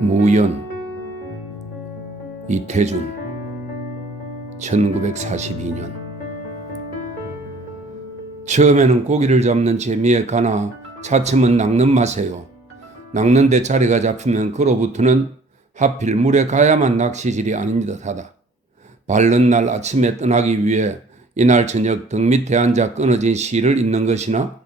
무연, 이태준, 1942년. 처음에는 고기를 잡는 재미에 가나 차츰은 낚는 맛에요. 낚는데 자리가 잡히면 그로부터는 하필 물에 가야만 낚시질이 아닌 듯하다. 바른 날 아침에 떠나기 위해 이날 저녁 등 밑에 앉아 끊어진 실을 잇는 것이나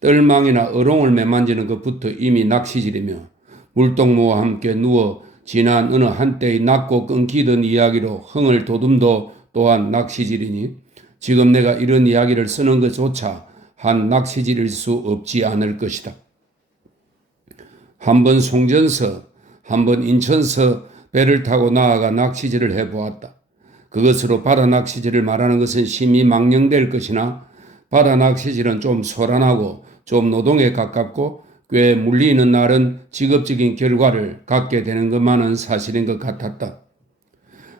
뜰망이나 어롱을 매만지는 것부터 이미 낚시질이며 물동무와 함께 누워 지난 어느 한때의 낮고 끊기던 이야기로 흥을 돋움도 또한 낚시질이니 지금 내가 이런 이야기를 쓰는 것조차 한 낚시질일 수 없지 않을 것이다. 한번 송전서, 한번 인천서 배를 타고 나아가 낚시질을 해보았다. 그것으로 바다 낚시질을 말하는 것은 심히 망령될 것이나 바다 낚시질은 좀 소란하고 좀 노동에 가깝고 꽤 물리는 날은 직업적인 결과를 갖게 되는 것만은 사실인 것 같았다.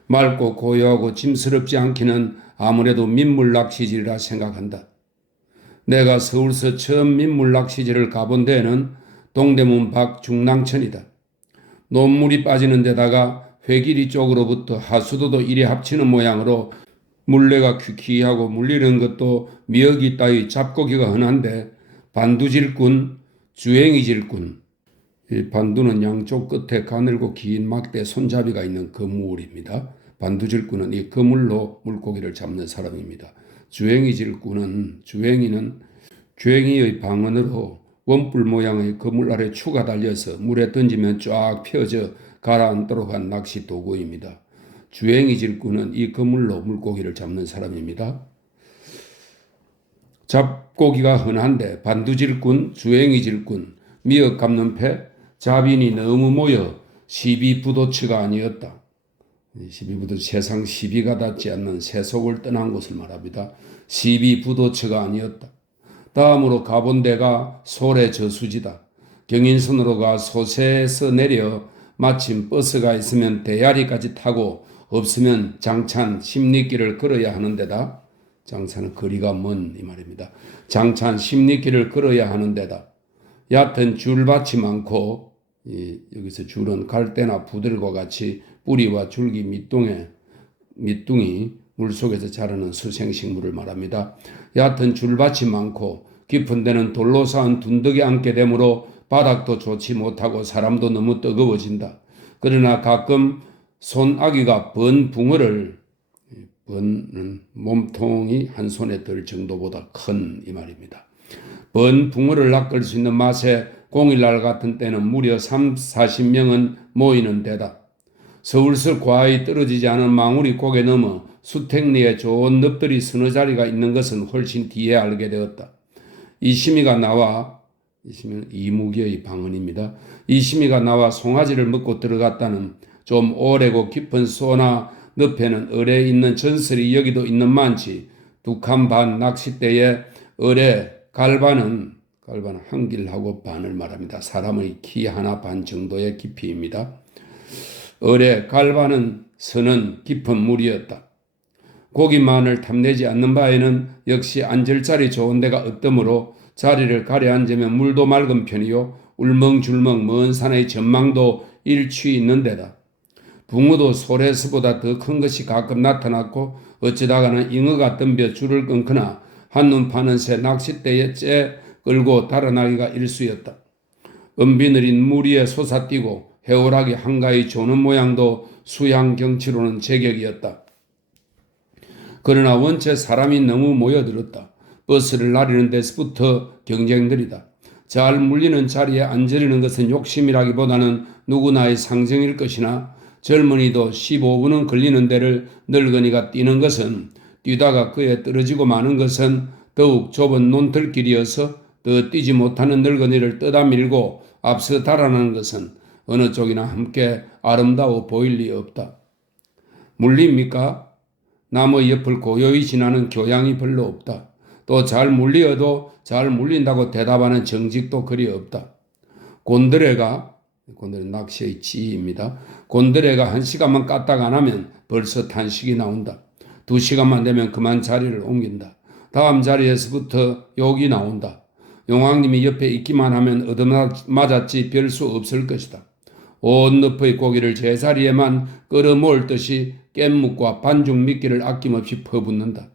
맑고 고요하고 짐스럽지 않기는 아무래도 민물 낚시질이라 생각한다. 내가 서울서 처음 민물 낚시질을 가본 데는 동대문 밖 중랑천이다. 논물이 빠지는 데다가 회길이 쪽으로부터 하수도도 이리 합치는 모양으로 물레가 퀴퀴하고 물리는 것도 미역이 따위 잡고기가 흔한데 반두질꾼, 주행이질꾼, 이 반두는 양쪽 끝에 가늘고 긴 막대 손잡이가 있는 그물입니다. 반두질꾼은 이 그물로 물고기를 잡는 사람입니다. 주행이질꾼은 주행이는 주행이의 방언으로 원뿔 모양의 그물 아래 추가 달려서 물에 던지면 쫙 펴져 가라앉도록 한 낚시 도구입니다. 주행이질꾼은 이 그물로 물고기를 잡는 사람입니다. 잡고기가 흔한데 반두질꾼, 주행이질꾼, 미역 감는 패, 자빈이 너무 모여 시비부도처가 아니었다. 시비부도 세상 시비가 닿지 않는 세속을 떠난 곳을 말합니다. 시비부도처가 아니었다. 다음으로 가본 데가 소래 저수지다. 경인선으로 가 소세에서 내려 마침 버스가 있으면 대야리까지 타고 없으면 장찬 십리길을 걸어야 하는 데다. 장찬은 거리가 먼 이 말입니다. 장찬 십리길을 걸어야 하는 데다. 얕은 줄밭이 많고 여기서 줄은 갈대나 부들과 같이 뿌리와 줄기 밑둥이 물속에서 자라는 수생식물을 말합니다. 얕은 줄밭이 많고 깊은 데는 돌로 쌓은 둔덕이 앉게 되므로 바닥도 좋지 못하고 사람도 너무 뜨거워진다. 그러나 가끔 손아귀가 번 붕어를, 번은 몸통이 한 손에 들 정도보다 큰 이 말입니다. 번 붕어를 낚을 수 있는 맛에 공일날 같은 때는 무려 30-40명은 모이는 데다. 서울서 과히 떨어지지 않은 망우리 꼭에 넘어 수택리에 좋은 늪들이 서너 자리가 있는 것은 훨씬 뒤에 알게 되었다. 이심이가 나와, 이심이는 이무기의 방언입니다. 이심이가 나와 송아지를 먹고 들어갔다는 좀 오래고 깊은 소나 늪에는 어뢰 있는 전설이 여기도 있는 만치 두 칸 반 낚싯대에 어뢰 갈반은 한 길하고 반을 말합니다. 사람의 키 하나 반 정도의 깊이입니다. 어뢰 갈반은 서는 깊은 물이었다. 고기만을 탐내지 않는 바에는 역시 앉을 자리 좋은 데가 없으므로 자리를 가려 앉으면 물도 맑은 편이요 울멍줄멍 먼 산의 전망도 일취 있는 데다. 붕어도 소래서보다 더 큰 것이 가끔 나타났고 어쩌다가는 잉어가 덤벼 줄을 끊거나 한눈 파는 새 낚싯대에 째 끌고 달아나기가 일쑤였다. 은비느린 물 위에 솟아뛰고 해오락이 한가히 조는 모양도 수양 경치로는 제격이었다. 그러나 원체 사람이 너무 모여들었다. 버스를 나르는 데서부터 경쟁들이다. 잘 물리는 자리에 앉으려는 것은 욕심이라기보다는 누구나의 상정일 것이나 젊은이도 15분은 걸리는 데를 늙은이가 뛰는 것은 뛰다가 그에 떨어지고 마는 것은 더욱 좁은 논틀길이어서 더 뛰지 못하는 늙은이를 떠다밀고 앞서 달아나는 것은 어느 쪽이나 함께 아름다워 보일 리 없다. 물립니까? 나무 옆을 고요히 지나는 교양이 별로 없다. 또 잘 물리어도 잘 물린다고 대답하는 정직도 그리 없다. 곤드레는 낚시의 지입니다. 곤드레가 1시간만 까딱 안 하면 벌써 탄식이 나온다. 2시간만 되면 그만 자리를 옮긴다. 다음 자리에서부터 욕이 나온다. 용왕님이 옆에 있기만 하면 얻어맞았지 별 수 없을 것이다. 온 늪의 고기를 제자리에만 끌어모을 듯이 깻묵과 반죽 미끼를 아낌없이 퍼붓는다.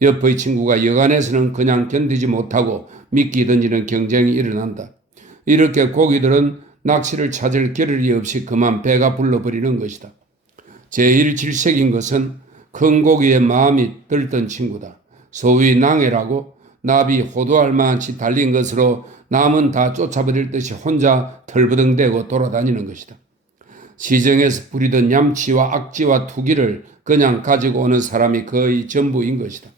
옆의 친구가 여간에서는 그냥 견디지 못하고 미끼 던지는 경쟁이 일어난다. 이렇게 고기들은 낚시를 찾을 겨를이 없이 그만 배가 불러버리는 것이다. 제일 질색인 것은 큰 고기에 마음이 들던 친구다. 소위 낭해라고 나비 호두알만치 달린 것으로 남은 다 쫓아버릴 듯이 혼자 털버덩대고 돌아다니는 것이다. 시정에서 부리던 얌치와 악지와 투기를 그냥 가지고 오는 사람이 거의 전부인 것이다.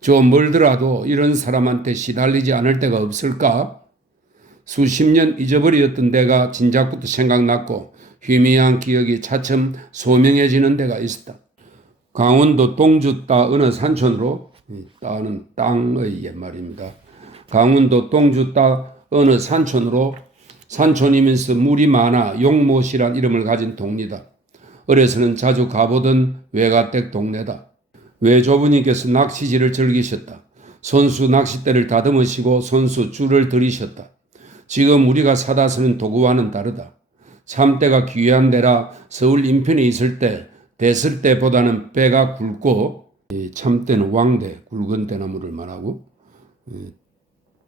좀 멀더라도 이런 사람한테 시달리지 않을 때가 없을까? 수십 년 잊어버렸던 데가 진작부터 생각났고 희미한 기억이 차츰 소명해지는 데가 있었다. 강원도 동주 따 어느 산촌으로, 따는 땅의 옛말입니다. 강원도 동주 따 어느 산촌으로, 산촌이면서 물이 많아 용못이란 이름을 가진 동리다. 어려서는 자주 가보던 외가댁 동네다. 외조부님께서 낚시질을 즐기셨다. 손수 낚싯대를 다듬으시고 손수 줄을 들이셨다. 지금 우리가 사다 쓰는 도구와는 다르다. 참대가 귀한 데라 서울 인편에 있을 때 됐을 때보다는 배가 굵고, 참대는 왕대, 굵은 대나무를 말하고,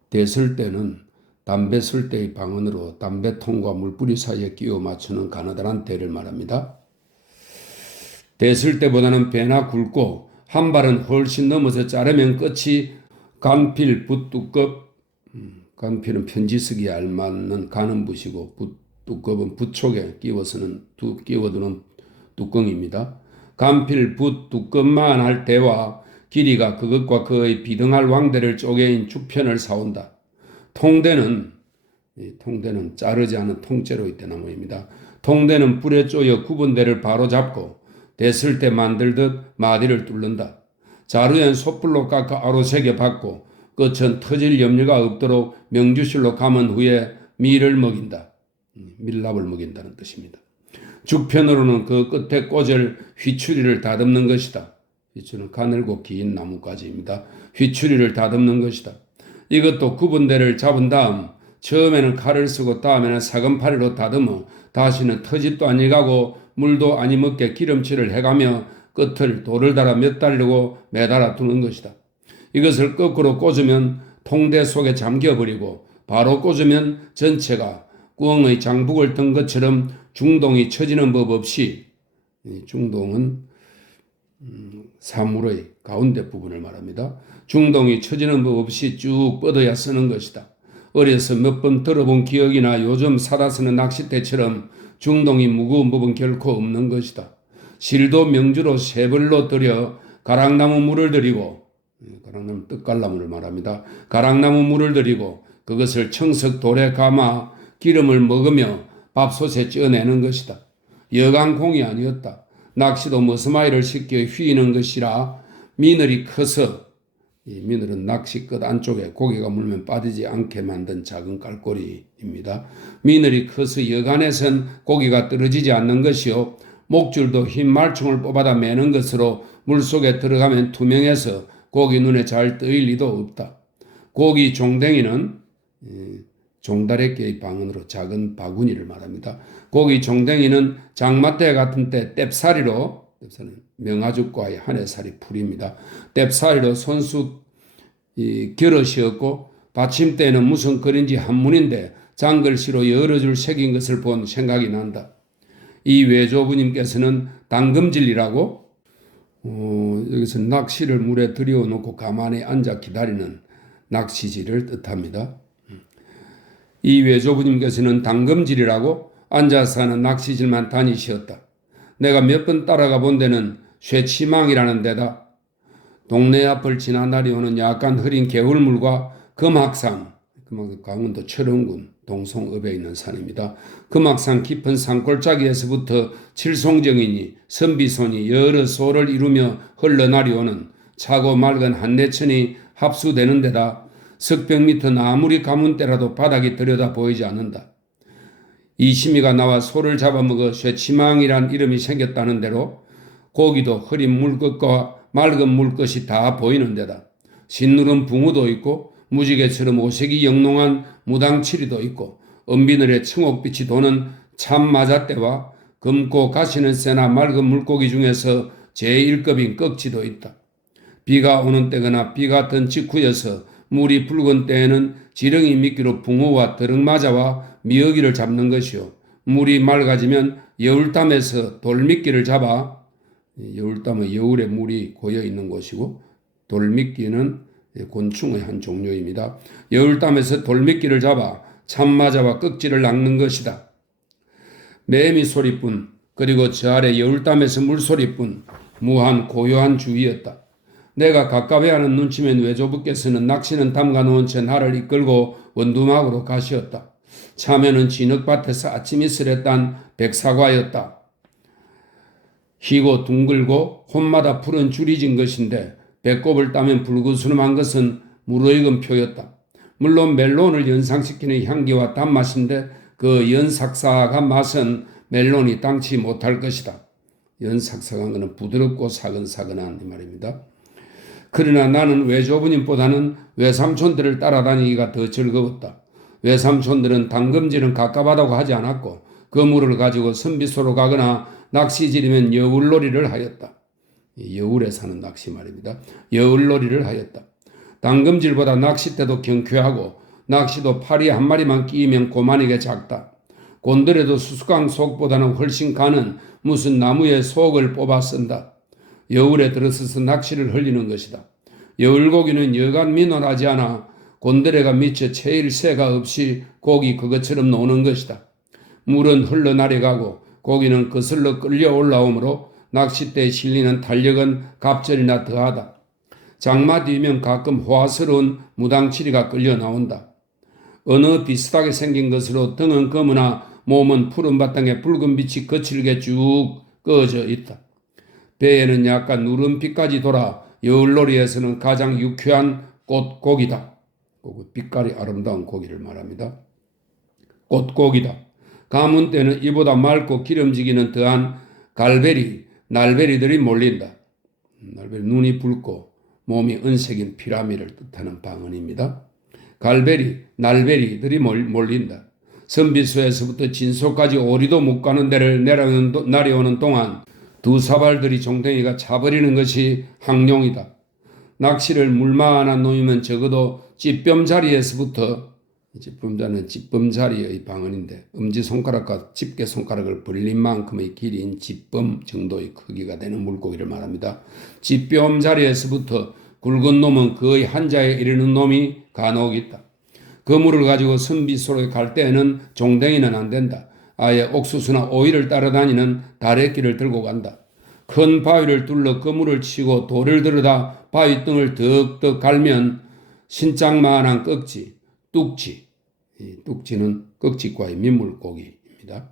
됐을 때는 담배 쓸 때의 방언으로 담배통과 물뿌리 사이에 끼워 맞추는 가느다란 대를 말합니다. 됐을 때보다는 배나 굵고 한 발은 훨씬 넘어서 자르면 끝이 간필, 붓두껍, 간필은 편지 쓰기에 알맞는 가는 붓이고 붓두껍은 붓촉에 끼워두는 뚜껑입니다. 간필, 붓두껍만 할 때와 길이가 그것과 그의 비등할 왕대를 쪼개인 주편을 사온다. 통대는 자르지 않은 통째로의 대나무입니다. 통대는 불에 쪼여 굽은 데를 바로 잡고 됐을 때 만들듯 마디를 뚫는다. 자루엔 솥불로 깎아 아로새겨 받고 끝은 터질 염려가 없도록 명주실로 감은 후에 밀을 먹인다. 밀랍을 먹인다는 뜻입니다. 죽편으로는 그 끝에 꽂을 휘추리를 다듬는 것이다. 휘추리는 가늘고 긴 나뭇가지입니다. 휘추리를 다듬는 것이다. 이것도 굽은 데를 잡은 다음 처음에는 칼을 쓰고 다음에는 사금파리로 다듬어 다시는 터집도 아니가고 물도 아니 먹게 기름칠을 해가며 끝을 돌을 달아 몇 달려고 매달아 두는 것이다. 이것을 거꾸로 꽂으면 통대 속에 잠겨버리고 바로 꽂으면 전체가 꾸엉의 장북을 든 것처럼 중동이 처지는 법 없이, 중동은 사물의 가운데 부분을 말합니다. 중동이 처지는 법 없이 쭉 뻗어야 쓰는 것이다. 어려서 몇 번 들어본 기억이나 요즘 사다 쓰는 낚싯대처럼 중동이 무거운 법은 결코 없는 것이다. 실도 명주로 세 벌로 들여 가락나무 물을 들이고, 가락나무 뜻갈나무를 말합니다. 가락나무 물을 들이고 그것을 청석 돌에 감아 기름을 먹으며 밥솥에 쪄내는 것이다. 여강공이 아니었다. 낚시도 머스마이를 씻겨 휘는 것이라 미늘이 커서, 이 미늘은 낚시 끝 안쪽에 고기가 물면 빠지지 않게 만든 작은 깔꼬리입니다. 미늘이 커서 여간에선 고기가 떨어지지 않는 것이요, 목줄도 흰 말총을 뽑아다 매는 것으로 물속에 들어가면 투명해서 고기 눈에 잘 뜨일 리도 없다. 고기 종댕이는 종다래끼의 방언으로 작은 바구니를 말합니다. 고기 종댕이는 장마때 같은 때 뗍사리로, 뗍사리는 명아죽과의 한해살이 풀입니다. 뗍사리로 손수 겨럿이었고 받침대는 무슨 글인지 한문인데 장글씨로 여러 줄 새긴 것을 본 생각이 난다. 이 외조부님께서는 당금질이라고, 여기서 낚시를 물에 들여놓고 가만히 앉아 기다리는 낚시질을 뜻합니다. 이 외조부님께서는 당금질이라고 앉아서 하는 낚시질만 다니셨다. 내가 몇 번 따라가 본 데는 쇠치망이라는 데다. 동네 앞을 지나 날이 오는 약간 흐린 개울물과 금악산, 강원도 철원군 동송읍에 있는 산입니다. 금악산 깊은 산골짜기에서부터 칠송정이니 선비손이 여러 소를 이루며 흘러날이 오는 차고 맑은 한내천이 합수되는 데다. 석백 미터 아무리 가문 때라도 바닥이 들여다 보이지 않는다. 이심이가 나와 소를 잡아먹어 쇠치망이란 이름이 생겼다는 대로 고기도 흐린 물끝과 맑은 물끝이 다 보이는 데다. 신누른 붕어도 있고 무지개처럼 오색이 영롱한 무당치리도 있고 은비늘에 청옥빛이 도는 참마자떼와 검고 가시는 새나 맑은 물고기 중에서 제1급인 꺽지도 있다. 비가 오는 때거나 비가 든 직후여서 물이 붉은 때에는 지렁이 미끼로 붕어와 드럭마자와 미어기를 잡는 것이요. 물이 맑아지면 여울담에서 돌미끼를 잡아, 여울담은 여울에 물이 고여 있는 곳이고 돌미끼는 곤충의 한 종류입니다. 여울담에서 돌미끼를 잡아 참마자와 꺽지를 낚는 것이다. 매미 소리뿐 그리고 저 아래 여울담에서 물소리뿐 무한 고요한 주위였다. 내가 가까이하는 눈치면 외조부께서는 낚시는 담가놓은 채 나를 이끌고 원두막으로 가시었다. 참외는 진흙밭에서 아침 이슬에 딴 백사과였다. 희고 둥글고 혼마다 푸른 줄이 진 것인데 배꼽을 따면 붉으스름한 것은 무르익은 표였다. 물론 멜론을 연상시키는 향기와 단맛인데 그 연삭삭한 맛은 멜론이 당치 못할 것이다. 연삭삭한 것은 부드럽고 사근사근한 이 말입니다. 그러나 나는 외조부님보다는 외삼촌들을 따라다니기가 더 즐거웠다. 외삼촌들은 당금질은 가깝하다고 하지 않았고 그물을 가지고 선비소로 가거나 낚시질이면 여울놀이를 하였다. 여울에 사는 낚시 말입니다. 여울놀이를 하였다. 당금질보다 낚싯대도 경쾌하고 낚시도 파리 한 마리만 끼면 고만하게 작다. 곤드레도 수수깡 속보다는 훨씬 가는 무슨 나무의 속을 뽑아 쓴다. 여울에 들어서서 낚시를 흘리는 것이다. 여울고기는 여간 민원하지 않아 곤드레가 미쳐 채일 새가 없이 고기 그것처럼 노는 것이다. 물은 흘러내려가고 고기는 거슬러 끌려 올라오므로 낚싯대에 실리는 탄력은 갑절이나 더하다. 장마 뒤면 가끔 호화스러운 무당치리가 끌려 나온다. 어느 비슷하게 생긴 것으로 등은 검으나 몸은 푸른 바탕에 붉은 빛이 거칠게 쭉 꺼져 있다. 배에는 약간 누른빛까지 돌아 여울놀이에서는 가장 유쾌한 꽃고기다. 빛깔이 아름다운 고기를 말합니다. 꽃고기다. 가문 때는 이보다 맑고 기름지기는 더한 갈베리, 날베리들이 몰린다. 날베리 눈이 붉고 몸이 은색인 피라미를 뜻하는 방언입니다. 갈베리, 날베리들이 몰린다. 선비소에서부터 진소까지 오리도 못 가는 데를 내려오는 동안 두 사발들이 종댕이가 차버리는 것이 항룡이다. 낚시를 물만한 놈이면 적어도 찌뼘자리에서부터, 찌뼘자는 찌뼘자리의 방언인데 엄지손가락과 집게손가락을 벌린 만큼의 길이인 찌뼘 정도의 크기가 되는 물고기를 말합니다. 찌뼘자리에서부터 굵은 놈은 거의 한자에 이르는 놈이 간혹 있다. 그물을 가지고 선비소로 갈 때에는 종댕이는 안 된다. 아예 옥수수나 오이를 따라다니는 다래끼를 들고 간다. 큰 바위를 둘러 그물을 치고 돌을 들여다 바위 등을 덕덕 갈면 신장만한 꺽지, 뚝지, 이 뚝지는 꺽지과의 민물고기입니다.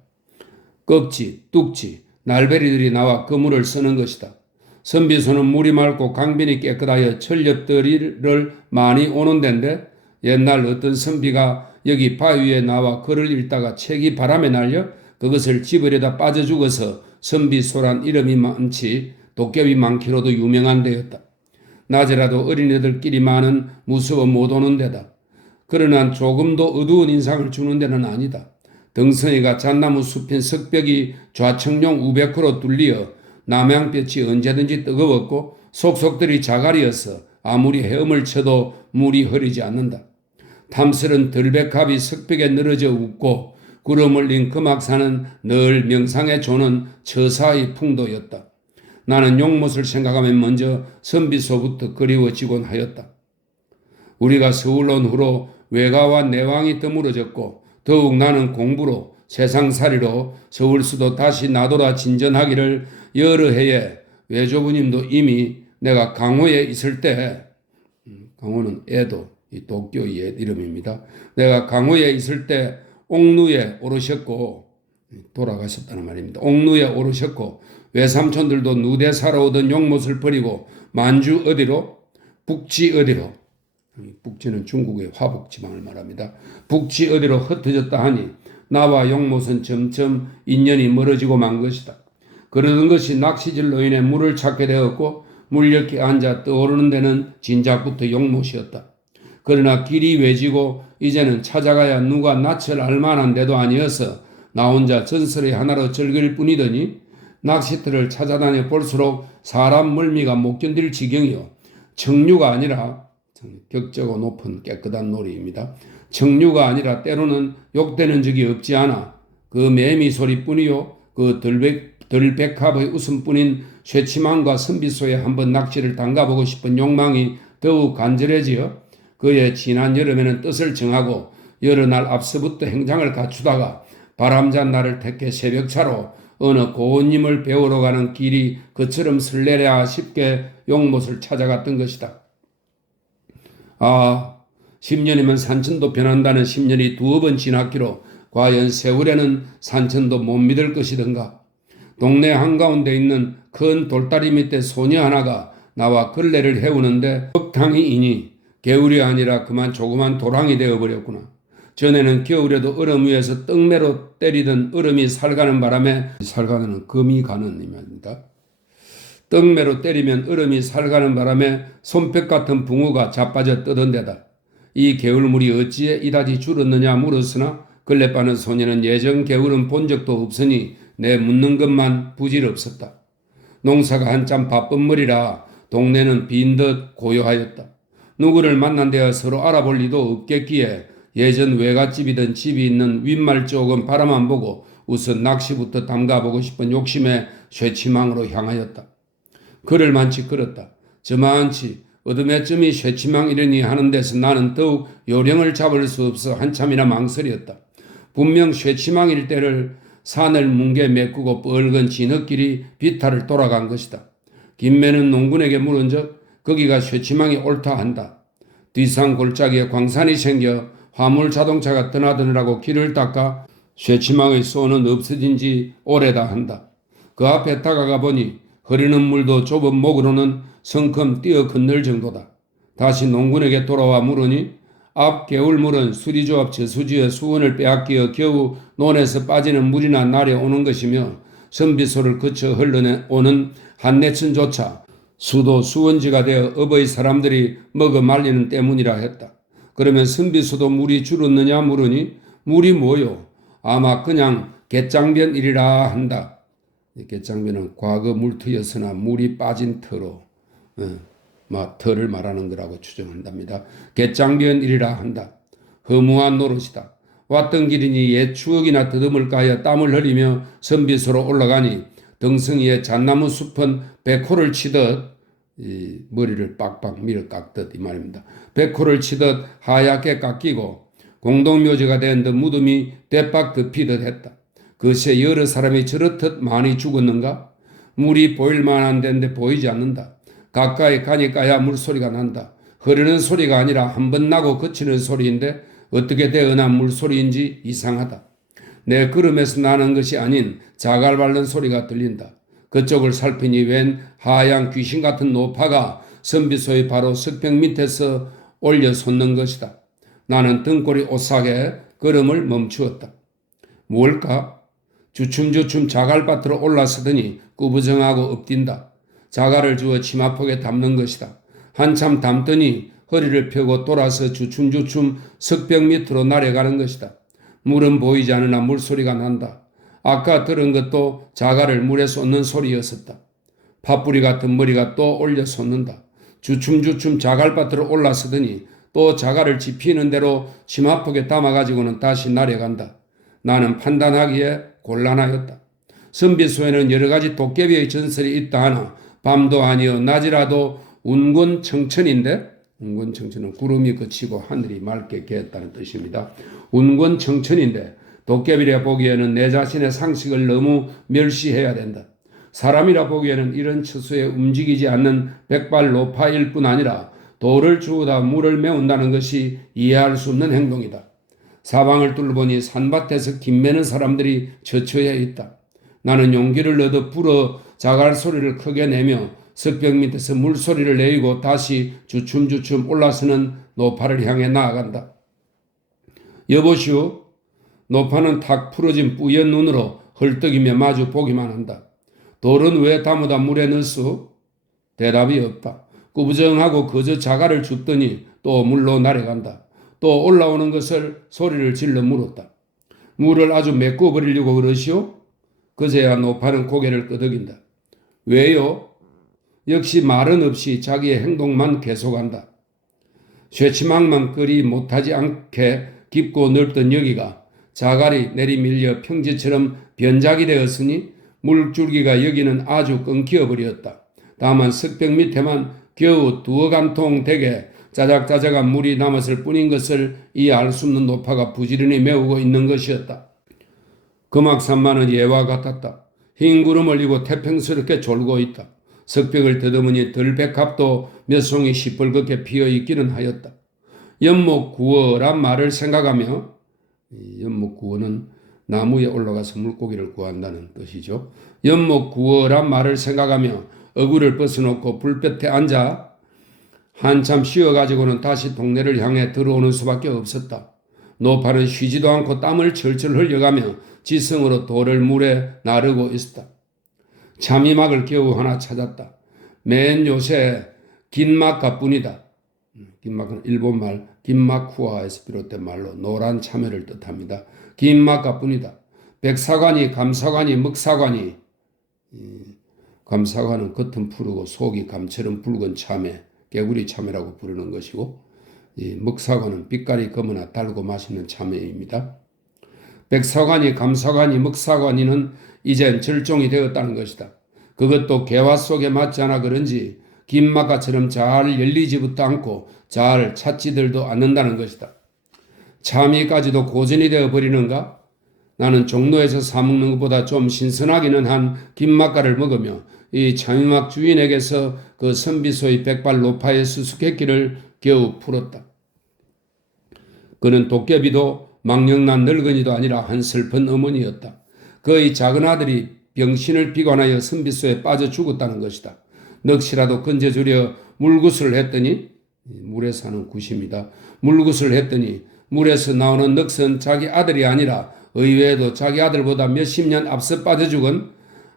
꺽지, 뚝지, 날베리들이 나와 그물을 쓰는 것이다. 선비소는 물이 맑고 강변이 깨끗하여 철렵들이를 많이 오는 데인데 옛날 어떤 선비가 여기 바위 위에 나와 글을 읽다가 책이 바람에 날려 그것을 집으려다 빠져 죽어서 선비소란 이름이 많지 도깨비 많기로도 유명한 데였다. 낮에라도 어린애들끼리 많은 무서워 못 오는 데다. 그러나 조금도 어두운 인상을 주는 데는 아니다. 등성이가 잣나무 숲인 석벽이 좌청룡 우백호로 뚫리어 남양볕이 언제든지 뜨거웠고 속속들이 자갈이어서 아무리 헤엄을 쳐도 물이 흐르지 않는다. 탐스런 들백합이 석벽에 늘어져 웃고 구름 흘린 금악산은 늘 명상에 조는 처사의 풍도였다. 나는 용못을 생각하면 먼저 선비소부터 그리워지곤 하였다. 우리가 서울 온 후로 외가와 내왕이 드물어졌고 더욱 나는 공부로 세상살이로 서울수도 다시 나돌아 진전하기를 여러 해에 외조부님도 이미 내가 강호에 있을 때, 강호는 애도 이 도쿄의 옛 이름입니다. 내가 강호에 있을 때 옥루에 오르셨고 돌아가셨다는 말입니다. 옥루에 오르셨고 외삼촌들도 누대 사러 오던 용못을 버리고 만주 어디로? 북지 어디로? 북지는 중국의 화북지방을 말합니다. 북지 어디로 흩어졌다 하니 나와 용못은 점점 인연이 멀어지고 만 것이다. 그러던 것이 낚시질로 인해 물을 찾게 되었고 물녘에 앉아 떠오르는 데는 진작부터 용못이었다. 그러나 길이 외지고 이제는 찾아가야 누가 낯을 알만한 데도 아니어서 나 혼자 전설의 하나로 즐길 뿐이더니 낚시터를 찾아다녀 볼수록 사람 멀미가 못 견딜 지경이요. 청류가 아니라 격적고 높은 깨끗한 놀이입니다. 청류가 아니라 때로는 욕되는 적이 없지 않아 그 매미 소리뿐이요. 그 덜백합의 웃음뿐인 쇠치망과 선비소에 한번 낚시를 담가보고 싶은 욕망이 더욱 간절해지어 그의 지난 여름에는 뜻을 정하고 여러 날 앞서부터 행장을 갖추다가 바람잔 날을 택해 새벽차로 어느 고운님을 배우러 가는 길이 그처럼 설레랴 싶게 용못을 찾아갔던 것이다. 10년이면 산천도 변한다는 10년이 두어 번 지났기로 과연 세월에는 산천도 못 믿을 것이던가. 동네 한가운데 있는 큰 돌다리 밑에 소녀 하나가 나와 걸레를 해우는데 흙탕이이니 개울이 아니라 그만 조그만 도랑이 되어버렸구나. 전에는 겨울에도 얼음 위에서 떡매로 때리던 얼음이 살가는 바람에 살가는 금이 가는 의미입니다. 떡매로 때리면 얼음이 살가는 바람에 손뼉 같은 붕어가 자빠져 뜨던 데다 이 개울물이 어찌에 이다지 줄었느냐 물었으나 걸레빠는 소녀는 예전 개울은 본 적도 없으니 내 묻는 것만 부질없었다. 농사가 한참 바쁜 머리라 동네는 빈 듯 고요하였다. 누구를 만난 데야 서로 알아볼 리도 없겠기에 예전 외갓집이던 집이 있는 윗말 쪽은 바라만 보고 우선 낚시부터 담가보고 싶은 욕심에 쇠치망으로 향하였다. 걸을 만치 걸었다. 저만치 어둠에쯤이 쇠치망 이러니 하는 데서 나는 더욱 요령을 잡을 수 없어 한참이나 망설였다. 분명 쇠치망일 때를 산을 뭉개 메꾸고 뻘건 진흙길이 비탈을 돌아간 것이다. 김매는 농군에게 물은즉 거기가 쇠치망이 옳다 한다. 뒷산 골짜기에 광산이 생겨 화물 자동차가 떠나드느라고 길을 닦아 쇠치망의 소는 없어진 지 오래다 한다. 그 앞에 다가가 보니 흐르는 물도 좁은 목으로는 성큼 뛰어 건널 정도다. 다시 농군에게 돌아와 물으니 앞 개울물은 수리조합 저수지의 수원을 빼앗겨 겨우 논에서 빠지는 물이나 내려오는 것이며 선비소를 거쳐 흘러오는 한내천조차 수도 수원지가 되어 업의 사람들이 먹어 말리는 때문이라 했다. 그러면 선비소도 물이 줄었느냐 물으니 물이 뭐요? 아마 그냥 갯장변이리라 한다. 갯장변은 과거 물터였으나 물이 빠진 터로 터를 말하는 거라고 추정한답니다. 갯장변이리라 한다. 허무한 노릇이다. 왔던 길이니 옛 추억이나 더듬을까 하여 땀을 흘리며 선비소로 올라가니 덩성이의 잣나무 숲은 백호를 치듯 머리를 빡빡 밀어 깎듯 이 말입니다. 백호를 치듯 하얗게 깎이고 공동묘지가 된 듯 무덤이 대박 덮이듯 했다. 그새 여러 사람이 저렇듯 많이 죽었는가? 물이 보일 만한 데인데 보이지 않는다. 가까이 가니까야 물소리가 난다. 흐르는 소리가 아니라 한 번 나고 그치는 소리인데 어떻게 되어나 물소리인지 이상하다. 내 걸음에서 나는 것이 아닌 자갈 밟는 소리가 들린다. 그쪽을 살피니 웬 하얀 귀신 같은 노파가 선비소의 바로 석벽 밑에서 올려 솟는 것이다. 나는 등골이 오싹해 걸음을 멈추었다. 뭘까? 주춤주춤 자갈밭으로 올라서더니 꾸부정하고 엎딘다. 자갈을 주어 치마폭에 담는 것이다. 한참 담더니 허리를 펴고 돌아서 주춤주춤 석벽 밑으로 내려가는 것이다. 물은 보이지 않으나 물소리가 난다. 아까 들은 것도 자갈을 물에 쏟는 소리였었다. 팥뿌리 같은 머리가 또 올려 솟는다. 주춤주춤 자갈밭으로 올라서더니 또 자갈을 지피는 대로 치마폭에 담아가지고는 다시 내려간다. 나는 판단하기에 곤란하였다. 선비소에는 여러 가지 도깨비의 전설이 있다 하나 밤도 아니여 낮이라도 운권청천인데 운권청천은 구름이 그치고 하늘이 맑게 개었다는 뜻입니다. 운권청천인데 도깨비라 보기에는 내 자신의 상식을 너무 멸시해야 된다. 사람이라 보기에는 이런 처수에 움직이지 않는 백발 노파일 뿐 아니라 돌을 주우다 물을 메운다는 것이 이해할 수 없는 행동이다. 사방을 둘러보니 산밭에서 김매는 사람들이 처처해 있다. 나는 용기를 얻어 불어 자갈 소리를 크게 내며 석벽 밑에서 물소리를 내리고 다시 주춤주춤 올라서는 노파를 향해 나아간다. 여보시오. 노파는 탁 풀어진 뿌연 눈으로 헐떡이며 마주 보기만 한다. 돌은 왜 다무다 물에 넣었소? 대답이 없다. 꾸부정하고 그저 자갈을 줍더니 또 물로 내려간다. 또 올라오는 것을 소리를 질러 물었다. 물을 아주 메꿔 버리려고 그러시오? 그제야 노파는 고개를 끄덕인다. 왜요? 역시 말은 없이 자기의 행동만 계속한다. 쇠치막만 끓이 못하지 않게 깊고 넓던 여기가 자갈이 내리밀려 평지처럼 변작이 되었으니 물줄기가 여기는 아주 끊겨 버렸다. 다만 석벽 밑에만 겨우 두어 간통 되게 자작자작한 물이 남았을 뿐인 것을 이 알 수 없는 노파가 부지런히 메우고 있는 것이었다. 금악산만은 예와 같았다. 흰 구름을 이고 태평스럽게 졸고 있다. 석벽을 더듬으니 들백합도 몇 송이 시뻘겋게 피어있기는 하였다. 연목구어란 말을 생각하며, 연목구어는 나무에 올라가서 물고기를 구한다는 뜻이죠. 연목구어란 말을 생각하며 어구를 벗어놓고 불볕에 앉아 한참 쉬어가지고는 다시 동네를 향해 들어오는 수밖에 없었다. 노파는 쉬지도 않고 땀을 철철 흘려가며 지성으로 돌을 물에 나르고 있었다. 참이막을 겨우 하나 찾았다. 맨 요새 긴막가뿐이다. 긴막은 일본말 긴마쿠아에서 비롯된 말로 노란 참외를 뜻합니다. 긴막가뿐이다. 백사과니, 감사과니, 먹사과니. 감사과는 겉은 푸르고 속이 감처럼 붉은 참외, 개구리 참외라고 부르는 것이고, 먹사과는 빛깔이 검으나 달고 맛있는 참외입니다. 백사과니, 감사과니, 먹사과니는 이젠 절종이 되었다는 것이다. 그것도 개화 속에 맞지 않아 그런지 긴막가처럼 잘 열리지부터 않고 잘 찾지들도 않는다는 것이다. 참이까지도 고전이 되어버리는가? 나는 종로에서 사먹는 것보다 좀 신선하기는 한 긴막가를 먹으며 이 참이막 주인에게서 그 선비소의 백발 노파의 수수께끼를 겨우 풀었다. 그는 도깨비도 망령난 늙은이도 아니라 한 슬픈 어머니였다. 그의 작은 아들이 병신을 비관하여 선비소에 빠져 죽었다는 것이다. 넋이라도 건져주려 물구슬을 했더니, 물에 사는 굿입니다. 물구슬을 했더니 물에서 나오는 넋은 자기 아들이 아니라 의외에도 자기 아들보다 몇십 년 앞서 빠져 죽은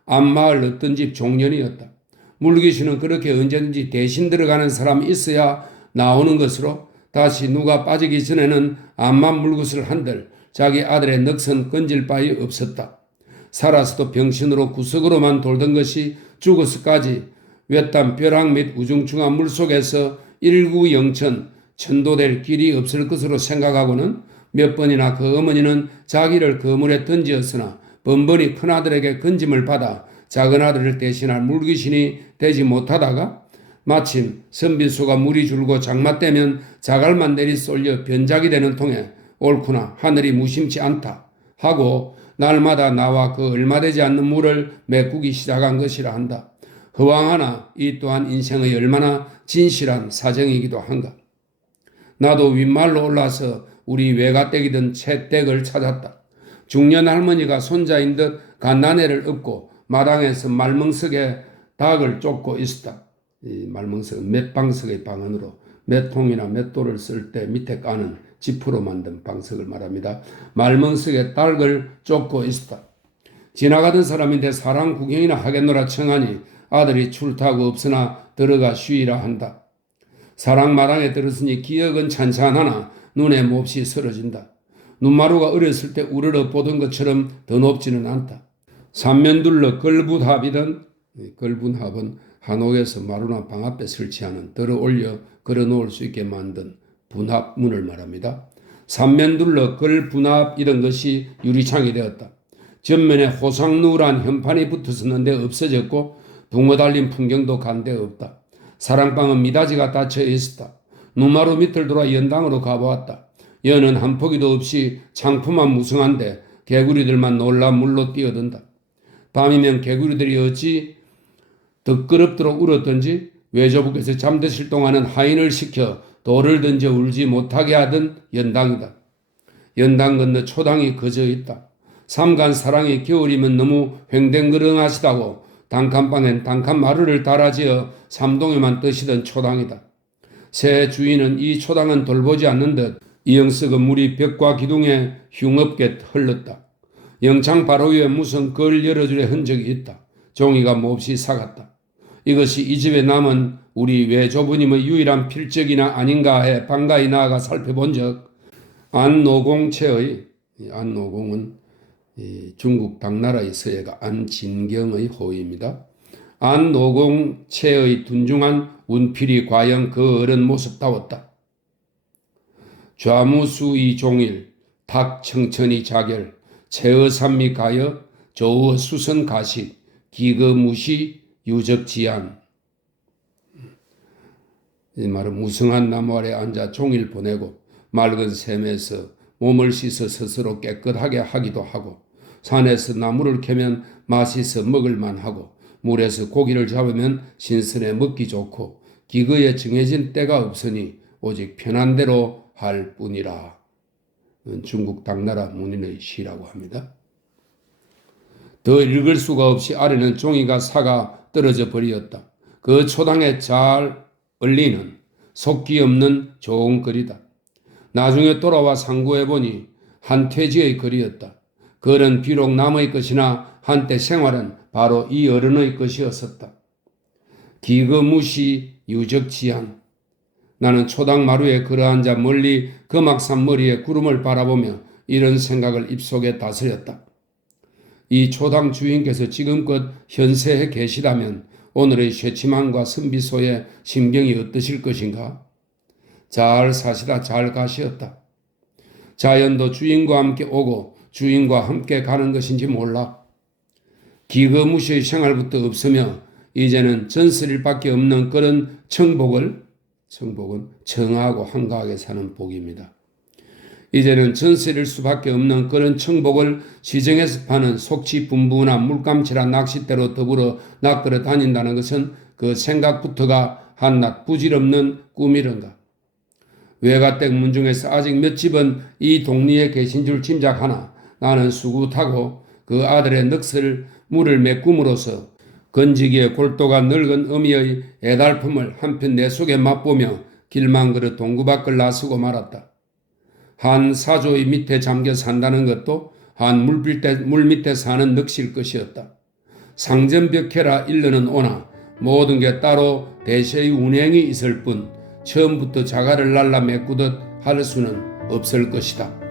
앞마을 어떤 집 종년이었다. 물귀신은 그렇게 언제든지 대신 들어가는 사람이 있어야 나오는 것으로 다시 누가 빠지기 전에는 암만 물구슬을 한들 자기 아들의 넋은 건질 바에 없었다. 살아서도 병신으로 구석으로만 돌던 것이 죽어서까지 외딴 벼락 및 우중충한 물속에서 일구영천 천도될 길이 없을 것으로 생각하고는 몇 번이나 그 어머니는 자기를 그 물에 던지었으나 번번이 큰아들에게 건짐을 받아 작은아들을 대신할 물귀신이 되지 못하다가 마침 선비소가 물이 줄고 장마때면 자갈만 내리 쏠려 변작이 되는 통에 옳구나 하늘이 무심치 않다 하고 날마다 나와 그 얼마 되지 않는 물을 메꾸기 시작한 것이라 한다. 허황하나 이 또한 인생의 얼마나 진실한 사정이기도 한가. 나도 윗말로 올라서 우리 외가댁이던 채댁을 찾았다. 중년 할머니가 손자인 듯 갓난애를 업고 마당에서 말멍석에 닭을 쫓고 있었다. 이 말멍석은 맷방석의 방언으로 맷통이나 맷돌을 쓸 때 밑에 까는 지프로 만든 방석을 말합니다. 말멍석에 닭을 쫓고 있었다. 지나가던 사람인데 사람 구경이나 하겠노라 청하니 아들이 출타하고 없으나 들어가 쉬이라 한다. 사랑마당에 들었으니 기억은 찬찬하나 눈에 몹시 쓰러진다. 눈마루가 어렸을 때 우러러 보던 것처럼 더 높지는 않다. 삼면둘러 걸분합이던, 걸분합은 한옥에서 마루나 방 앞에 설치하는 들어 올려 걸어 놓을 수 있게 만든 분합문을 말합니다. 삼면둘러 걸분합이던 것이 유리창이 되었다. 전면에 호상누란 현판이 붙었었는데 없어졌고 붕어 달린 풍경도 간데 없다. 사랑방은 미닫이가 닫혀 있었다. 눈마루 밑을 돌아 연당으로 가보았다. 연은 한 포기도 없이 창포만 무성한데 개구리들만 놀라 물로 뛰어든다. 밤이면 개구리들이 어찌 덕끄럽도록 울었던지 외조부께서 잠드실 동안은 하인을 시켜 돌을 던져 울지 못하게 하던 연당이다. 연당 건너 초당이 거저 있다. 삼간 사랑이 겨울이면 너무 횡댕그렁하시다고 단칸방엔 단칸마루를 달아지어 삼동에만 뜨시던 초당이다. 새 주인은 이 초당은 돌보지 않는 듯 이영석은 물이 벽과 기둥에 흉없게 흘렀다. 영창 바로 위에 무슨 걸 열어줄의 흔적이 있다. 종이가 몹시 사갔다. 이것이 이 집에 남은 우리 외조부님의 유일한 필적이나 아닌가 해 반가이 나아가 살펴본 적 안노공채의 이 안노공은 중국 당나라의 서예가 안진경의 호입니다. 안노공 체의 둔중한 운필이 과연 그 어른 모습다웠다. 좌무수이 종일, 탁청천이 자결, 체의산미 가여, 조의 수선 가식, 기거무시 유적지안. 이 말은 무성한 나무 아래 앉아 종일 보내고 맑은 샘에서 몸을 씻어 스스로 깨끗하게 하기도 하고 산에서 나무를 캐면 맛있어 먹을만 하고 물에서 고기를 잡으면 신선해 먹기 좋고 기거에 정해진 때가 없으니 오직 편한 대로 할 뿐이라. 중국 당나라 문인의 시라고 합니다. 더 읽을 수가 없이 아래는 종이가 사가 떨어져 버리었다. 그 초당에 잘 얼리는 속기 없는 좋은 글이다. 나중에 돌아와 상고해보니 한퇴지의 글이었다. 글은 비록 남의 것이나 한때 생활은 바로 이 어른의 것이었었다. 기거무시 유적지한. 나는 초당 마루에 걸어앉아 멀리 금악산 머리에 구름을 바라보며 이런 생각을 입속에 다스렸다. 이 초당 주인께서 지금껏 현세에 계시다면 오늘의 쇠치만과 선비소의 심경이 어떠실 것인가? 잘 사시다 잘 가시었다. 자연도 주인과 함께 오고 주인과 함께 가는 것인지 몰라. 기거무시의 생활부터 없으며 이제는 전설일밖에 없는 그런 청복은 청하고 한가하게 사는 복입니다. 이제는 전설일 수밖에 없는 그런 청복을 시정에서 파는 속치분분한 물감칠한 낚싯대로 더불어 낚으러 다닌다는 것은 그 생각부터가 한낱 부질없는 꿈이런가. 외가댁 문중에서 아직 몇 집은 이 동리에 계신 줄 짐작하나 나는 수굿하고 그 아들의 넋을 물을 메꿈으로써 건지기에 골도가 늙은 어미의 애달픔을 한편 내 속에 맛보며 길만 걸어 동구 밖을 나서고 말았다. 한 사조의 밑에 잠겨 산다는 것도 한 물 밑에 사는 넋일 것이었다. 상전벽해라 일러는 오나 모든 게 따로 대세의 운행이 있을 뿐 처음부터 자갈을 날라 메꾸듯 할 수는 없을 것이다.